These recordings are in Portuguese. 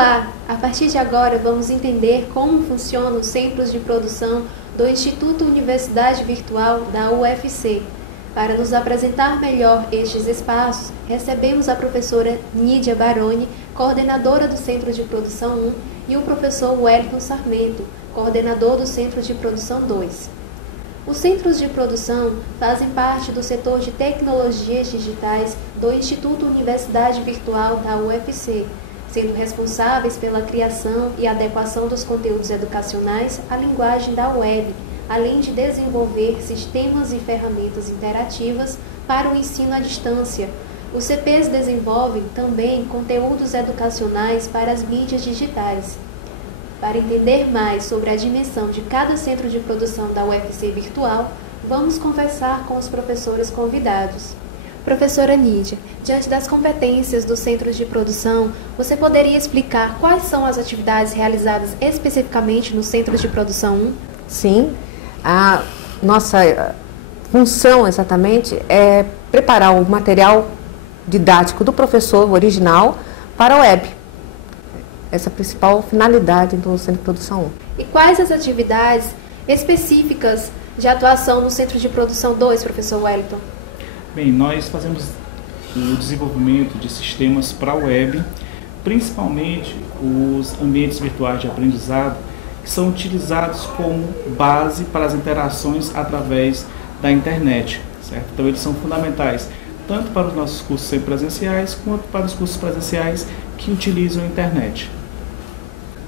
Olá! A partir de agora vamos entender como funcionam os centros de produção do Instituto Universidade Virtual da UFC. Para nos apresentar melhor estes espaços, recebemos a professora Nídia Baroni, coordenadora do Centro de Produção 1, e o professor Wellington Sarmento, coordenador do Centro de Produção 2. Os centros de produção fazem parte do setor de tecnologias digitais do Instituto Universidade Virtual da UFC, sendo responsáveis pela criação e adequação dos conteúdos educacionais à linguagem da web, além de desenvolver sistemas e ferramentas interativas para o ensino à distância. Os CPs desenvolvem também conteúdos educacionais para as mídias digitais. Para entender mais sobre a dimensão de cada centro de produção da UFC Virtual, vamos conversar com os professores convidados. Professora Nídia, diante das competências dos centros de produção, você poderia explicar quais são as atividades realizadas especificamente nos centros de produção 1? Sim, a nossa função exatamente é preparar o material didático do professor original para a web. Essa é a principal finalidade do Centro de Produção 1. E quais as atividades específicas de atuação no Centro de Produção 2, professor Wellington? Bem, nós fazemos o desenvolvimento de sistemas para a web, principalmente os ambientes virtuais de aprendizado, que são utilizados como base para as interações através da internet, certo? Então eles são fundamentais tanto para os nossos cursos semipresenciais quanto para os cursos presenciais que utilizam a internet.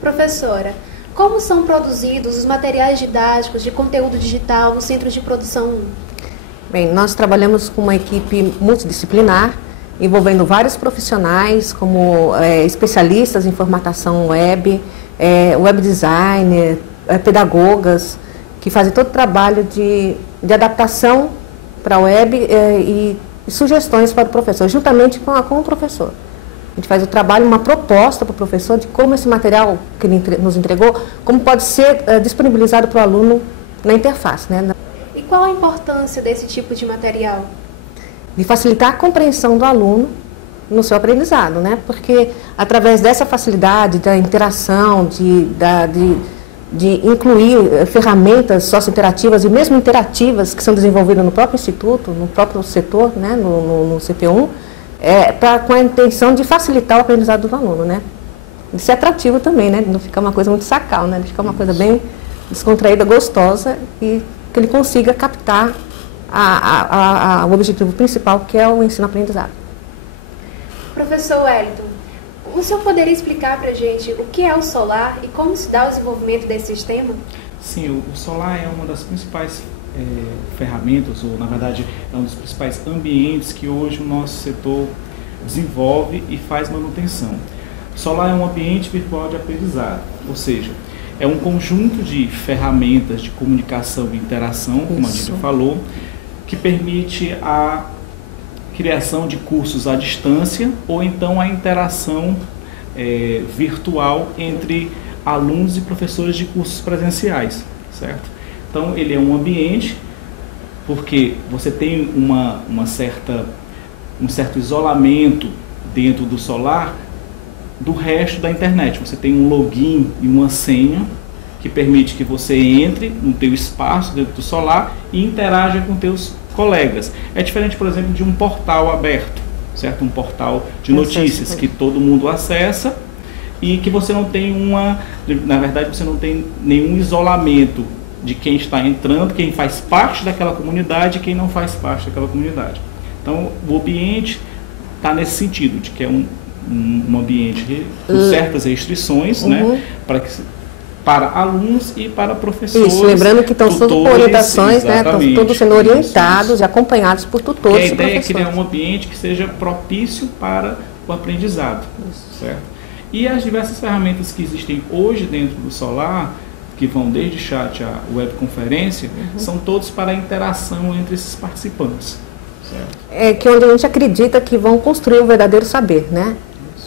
Professora, como são produzidos os materiais didáticos de conteúdo digital no Centro de Produção 1? Bem, nós trabalhamos com uma equipe multidisciplinar, envolvendo vários profissionais, como especialistas em formatação web, web designer, pedagogas, que fazem todo o trabalho de adaptação para a web e sugestões para o professor, juntamente com o professor. A gente faz o trabalho, uma proposta para o professor de como esse material que ele nos entregou, como pode ser disponibilizado para o aluno na interface, né? E qual a importância desse tipo de material? De facilitar a compreensão do aluno no seu aprendizado, né? Porque através dessa facilidade, da interação, de incluir ferramentas socio-interativas e mesmo interativas que são desenvolvidas no próprio instituto, no próprio setor, né? no CP1, com a intenção de facilitar o aprendizado do aluno, né? De ser atrativo também, né? De não ficar uma coisa muito sacal, né? De ficar uma coisa bem descontraída, gostosa e que ele consiga captar o objetivo principal, que é o ensino-aprendizado. Professor Wellington, o senhor poderia explicar para a gente o que é o Solar e como se dá o desenvolvimento desse sistema? Sim, o Solar é uma das principais ferramentas, ou na verdade é um dos principais ambientes que hoje o nosso setor desenvolve e faz manutenção. O Solar é um ambiente virtual de aprendizado, ou seja, é um conjunto de ferramentas de comunicação e interação, como a Nídia falou, que permite a criação de cursos à distância ou então a interação virtual entre alunos e professores de cursos presenciais, certo? Então ele é um ambiente porque você tem um certo isolamento dentro do Solar do resto da internet. Você tem um login e uma senha que permite que você entre no teu espaço dentro do Solar e interaja com teus colegas. É diferente, por exemplo, de um portal aberto, certo? Um portal de notícias que todo mundo acessa e que você não tem na verdade, você não tem nenhum isolamento de quem está entrando, quem faz parte daquela comunidade e quem não faz parte daquela comunidade. Então, o ambiente está nesse sentido, de que é um ambiente com certas restrições, né, para alunos e para professores. Isso, lembrando que estão todas orientações, né, estão todos sendo orientados e acompanhados por tutores e professores. A ideia é criar um ambiente que seja propício para o aprendizado, certo? E as diversas ferramentas que existem hoje dentro do Solar, que vão desde chat a webconferência, são todos para a interação entre esses participantes, certo? É que onde a gente acredita que vão construir o verdadeiro saber, né?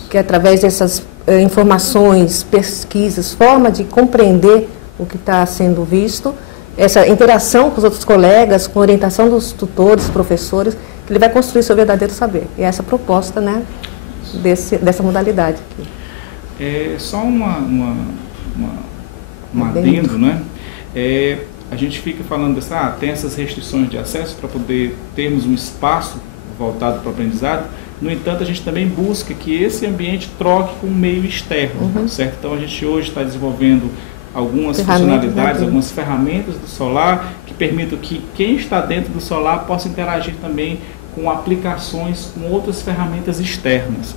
Que através dessas informações, pesquisas, forma de compreender o que está sendo visto, essa interação com os outros colegas, com orientação dos tutores, professores, que ele vai construir seu verdadeiro saber. E essa proposta, né, dessa modalidade aqui. Só um adendo, né? A gente fica falando tem essas restrições de acesso para poder termos um espaço voltado para o aprendizado. No entanto, a gente também busca que esse ambiente troque com o meio externo, certo? Então, a gente hoje está desenvolvendo algumas funcionalidades, algumas ferramentas do Solar que permitam que quem está dentro do Solar possa interagir também com aplicações, com outras ferramentas externas,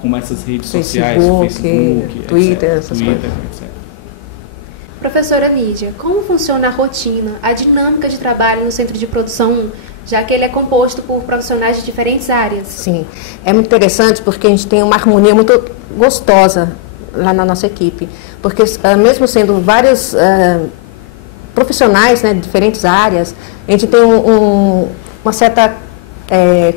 como essas redes sociais, Facebook, Twitter, etc. etc. Professora Lídia, como funciona a rotina, a dinâmica de trabalho no Centro de Produção 1, já que ele é composto por profissionais de diferentes áreas? Sim, é muito interessante porque a gente tem uma harmonia muito gostosa lá na nossa equipe, porque mesmo sendo vários profissionais, né, de diferentes áreas, a gente tem uma certa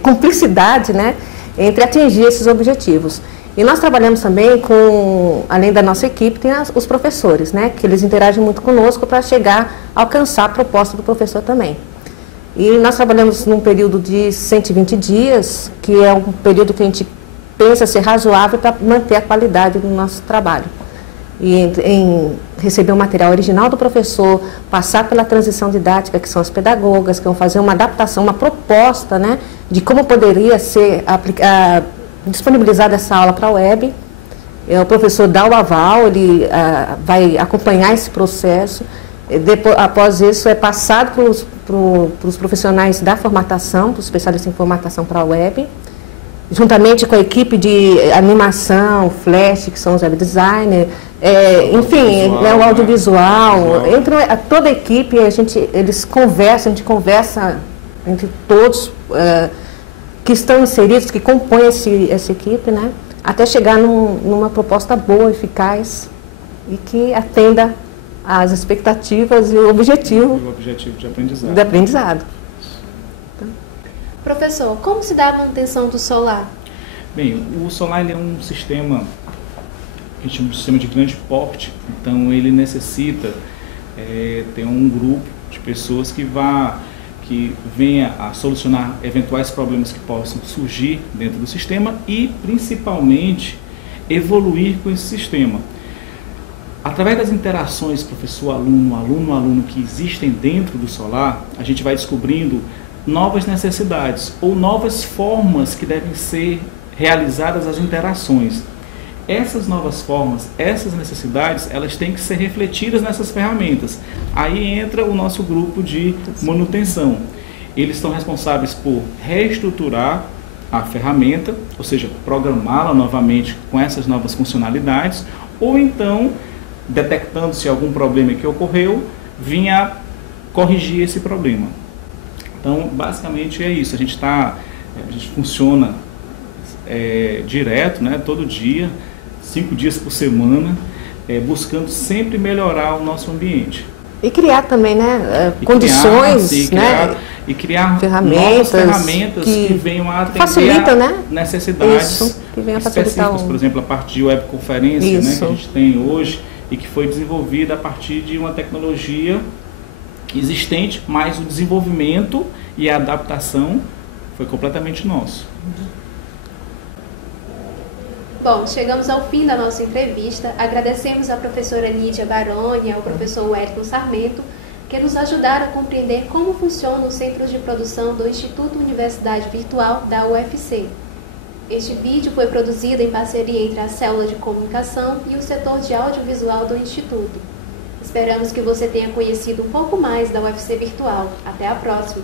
cumplicidade, né, entre atingir esses objetivos. E nós trabalhamos também com, além da nossa equipe, tem os professores, né, que eles interagem muito conosco para chegar a alcançar a proposta do professor também. E nós trabalhamos num período de 120 dias, que é um período que a gente pensa ser razoável para manter a qualidade do nosso trabalho. E em receber o material original do professor, passar pela transição didática, que são as pedagogas, que vão fazer uma adaptação, uma proposta, né, de como poderia ser disponibilizada essa aula para a web. O professor dá o aval, ele vai acompanhar esse processo. Após isso, é passado para os profissionais da formatação, para os especialistas em formatação para a web, juntamente com a equipe de animação, flash, que são os web designers, enfim, o audiovisual, entre toda a equipe, a gente conversa entre todos que estão inseridos, que compõem essa equipe, né, até chegar numa proposta boa, eficaz e que atenda às expectativas e o objetivo de aprendizado. Professor, como se dá a manutenção do Solar? Bem, o Solar ele é um sistema que a gente chama de sistema de grande porte, então ele necessita ter um grupo de pessoas que venha a solucionar eventuais problemas que possam surgir dentro do sistema e, principalmente, evoluir com esse sistema. Através das interações professor-aluno, aluno-aluno que existem dentro do Solar, a gente vai descobrindo novas necessidades ou novas formas que devem ser realizadas as interações. Essas novas formas, essas necessidades, elas têm que ser refletidas nessas ferramentas. Aí entra o nosso grupo de manutenção. Eles estão responsáveis por reestruturar a ferramenta, ou seja, programá-la novamente com essas novas funcionalidades, ou então, detectando-se algum problema que ocorreu, vinha corrigir esse problema. Então, basicamente é isso. A gente funciona direto, né, todo dia, 5 dias por semana, buscando sempre melhorar o nosso ambiente. E criar também, né, condições, e criar novas ferramentas que venham a atender né? necessidades específicas, por exemplo, a partir de webconferência, né, que a gente tem hoje e que foi desenvolvida a partir de uma tecnologia existente, mas o desenvolvimento e a adaptação foi completamente nosso. Bom, chegamos ao fim da nossa entrevista. Agradecemos à professora Lídia Baroni e ao professor Wellington Sarmento, que nos ajudaram a compreender como funcionam os centros de produção do Instituto Universidade Virtual da UFC. Este vídeo foi produzido em parceria entre a Célula de Comunicação e o setor de audiovisual do Instituto. Esperamos que você tenha conhecido um pouco mais da UFC Virtual. Até a próxima!